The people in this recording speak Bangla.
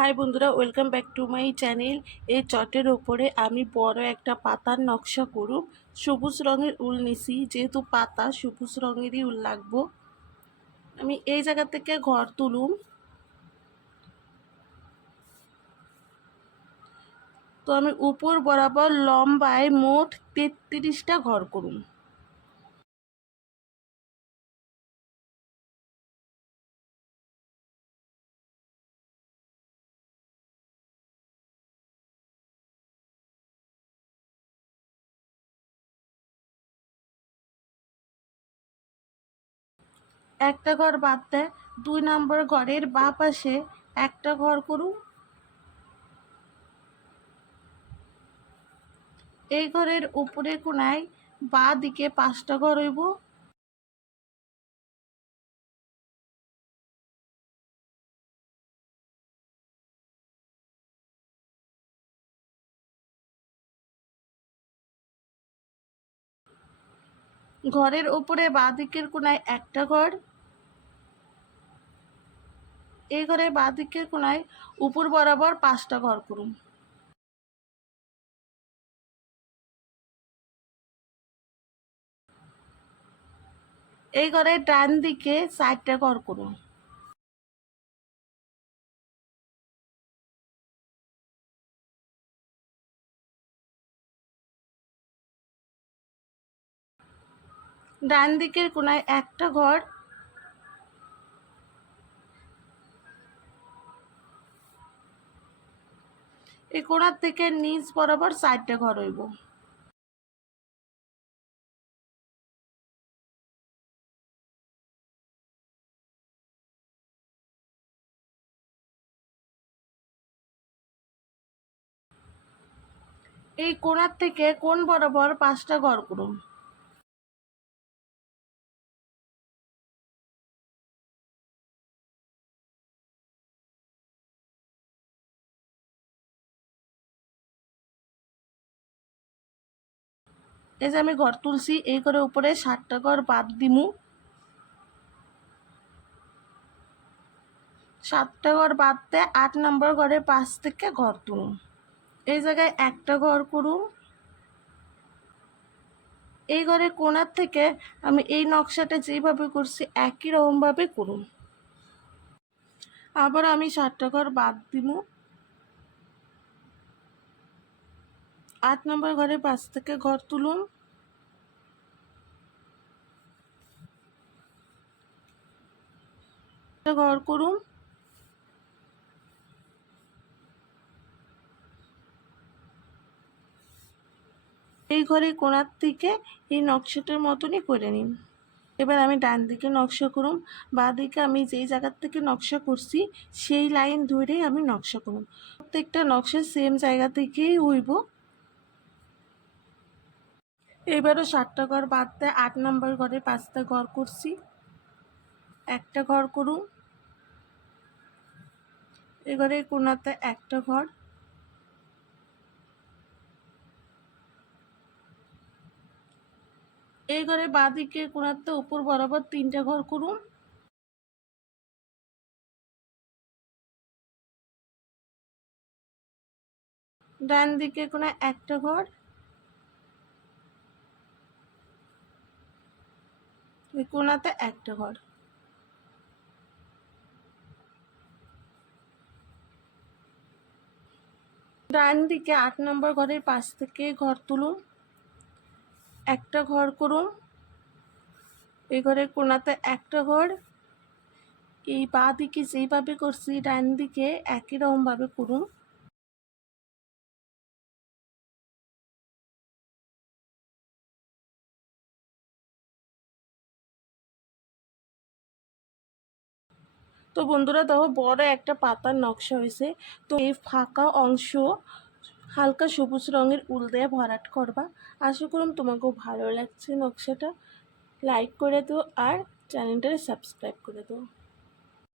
হাই বন্ধুরা, welcome back to my channel. এই চটের ওপরে আমি বড় একটা পাতার নকশা করুম। সবুজ রঙের উল নিছি, যেহেতু পাতা সবুজ রঙেরই উল লাগবো। আমি এই জায়গা থেকে ঘর তুলুম। তো আমি উপর বরাবর লম্বায় মোট 33টা ঘর করুম। একটা ঘর বাদ দেয় 2 নম্বর ঘরের বাঁ পাশে একটা ঘর করুম। এই ঘরের উপরে কোনায় বাঁ দিকে 5টা ঘর হইব। ঘরের উপরে বাঁ দিকের কোনায় একটা ঘর। এই ঘরে বাঁ দিকের কোনায় উপর বরাবর 5টা ঘর করুন। এই ঘরে ডান দিকে 4টা ঘর করুন। ডান দিকের কোনায় একটা ঘর। এই কোণার থেকে নিচ বরাবর 4টা ঘর হইব। এই কোণার থেকে কোণ বরাবর 5টা ঘর করুন। এই যে আমি ঘর তুলছি, এই ঘরে উপরে 7টা ঘর বাদ দিমু। 7টা ঘর বাদ দিয়ে 8 নম্বর ঘরে 5 থেকে ঘর তুলুন। এই জায়গায় একটা ঘর করুন। এই ঘরে কোণার থেকে আমি এই নকশাটা যেভাবে করছি একই রকমভাবে করুন। আবার আমি 7টা ঘর বাদ দিমু। 8 নম্বর ঘরে 5 থেকে ঘর তুলুন। ঘর করুন। এই ঘরে কোণার থেকে এই নকশাটার মতনই করে নিন। এবার আমি ডান দিকে নকশা করুম। বাঁ দিকে আমি যেই জায়গার থেকে নকশা করছি সেই লাইন ধরেই আমি নকশা করুম। প্রত্যেকটা নকশা সেম জায়গা থেকেই হইব। এবারও 7টা ঘর বাদ দিয়ে 8 নম্বর ঘরে 5টা ঘর করছি। একটা ঘর করুন। এই ঘরের কোণাতে একটা ঘর। এই ঘরে বাঁ দিকে কোণাতে উপর বরাবর 3টা ঘর করুন। ডান দিকে কোণায় একটা ঘর। এই কোণাতে একটা ঘর। ডান দিকে 8 নম্বর ঘরের 5 থেকে ঘর তুলুন। একটা ঘর করুন। এই ঘরের কোণাতে একটা ঘর। এই বাঁ দিকে যেইভাবে করছি ডান দিকে একই রকমভাবে করুন। তো বন্ধুরা দেখো, বড় একটা পাতার নকশা হয়েছে। তো এই ফাঁকা অংশ হালকা সবুজ রঙের উল দিয়ে ভরাট করবা। আশা করুন তোমাকেও ভালো লাগছে নকশাটা। লাইক করে দিও আর চ্যানেলটা সাবস্ক্রাইব করে দিও।